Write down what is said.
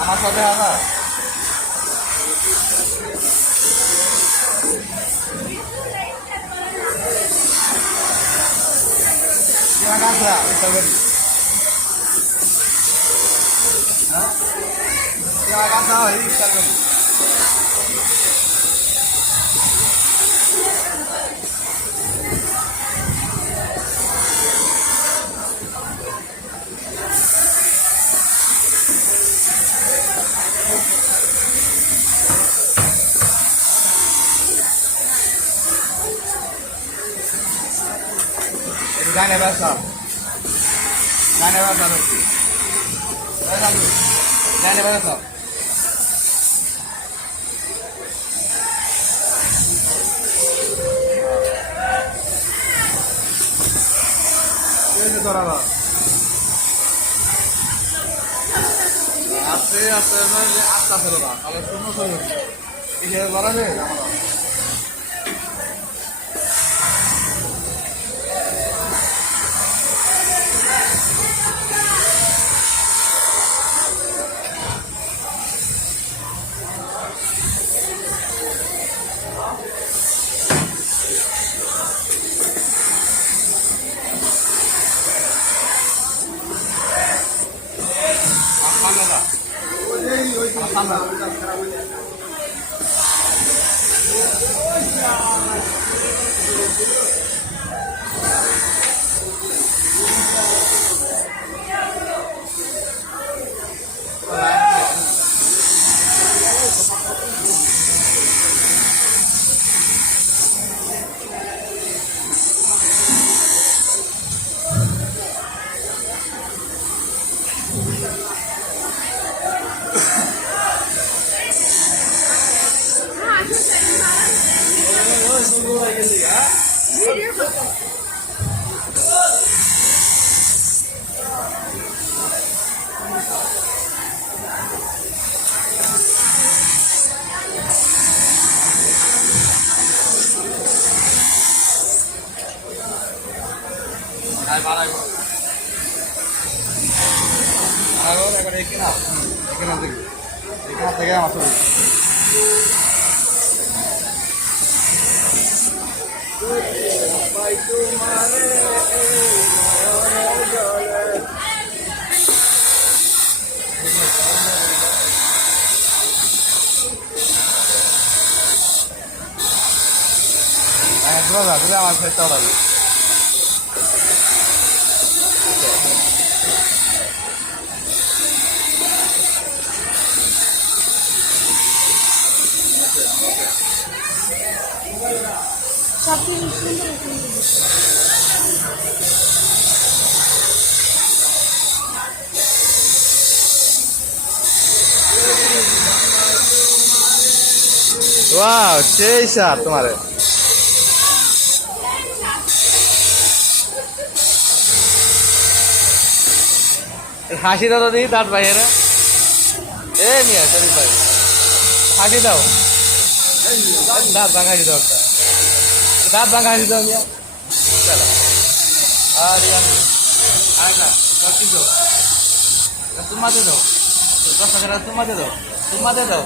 আমার সাথে আনা গানে ব্যবসা গানে ব্যবসা গানে ব্যবসা ধরা আস্তে আস্তে আস্তে আস্তে ধরা তাহলে শূন্য শরীর এই ধরা যায় আমার এখান থেকে মাছ আমার ফেরটা ওড়াবে সব কিছু ওয়াও সেই স্বাদ তোমারে হাসি দাও তো দেখি দাঁত বাইরে এ মিয়া শরীফ ভাই হাসি দাও দাঁত ভাঙা হাসি দাও একটা দাঁত ভাঙা হাসি দাও মিয়া চলো আর আরেকটা কি দাও তোমাতে দাও 10,000 তোমাতে দাও